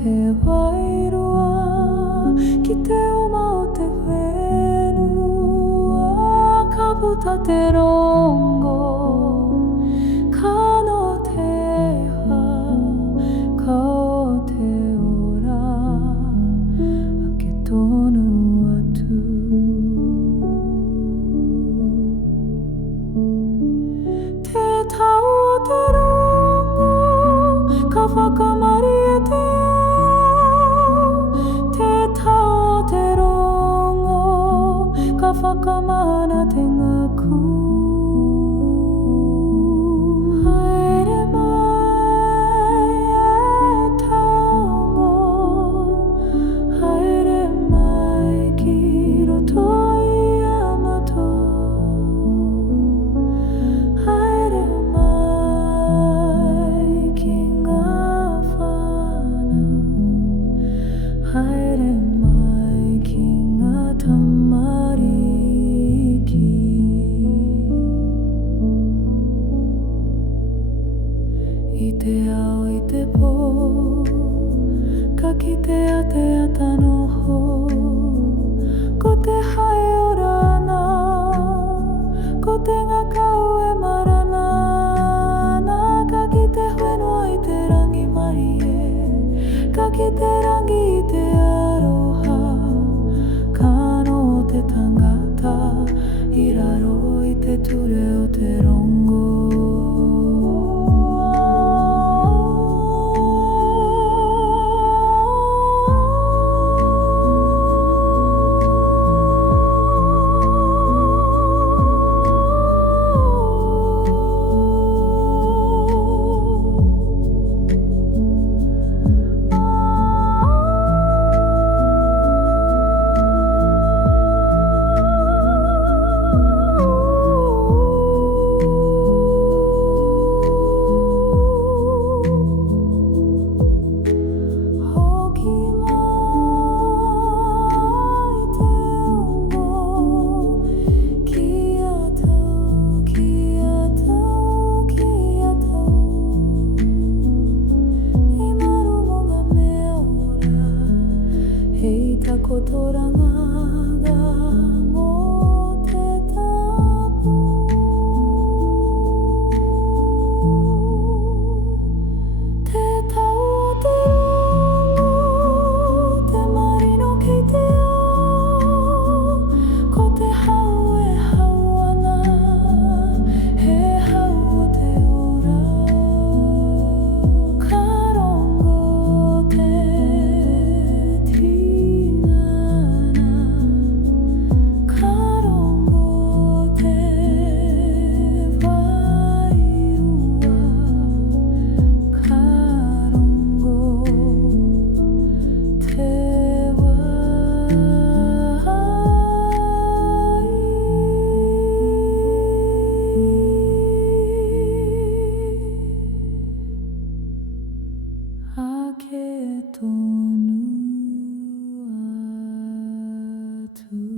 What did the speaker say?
Tewairua Kite umau te whenua Kaputa te rongo Kano te ha Kao te ora Ake tonu atu Te tau o te rongo Ka whakamari e te whakamana te ngaku Haere mai e taongo Haere mai ki roto i amato Haere mai ki ngā whana Haere mai ki ngā tamari I te ao i te pō Ka kitea te ata noho Ko te hae o rana Ko te ngakau e marana Nā ka ki te whenua i te rangi mahi e Ka ki te rangi i te aroha Kano o te tangata I raro i te ture o te rongo Kotoranga mo te tapu Te tau o te rongo Te marino kei te ao Ko te hau e hauana He hau o te ora Ka rongo te Ake tonu atu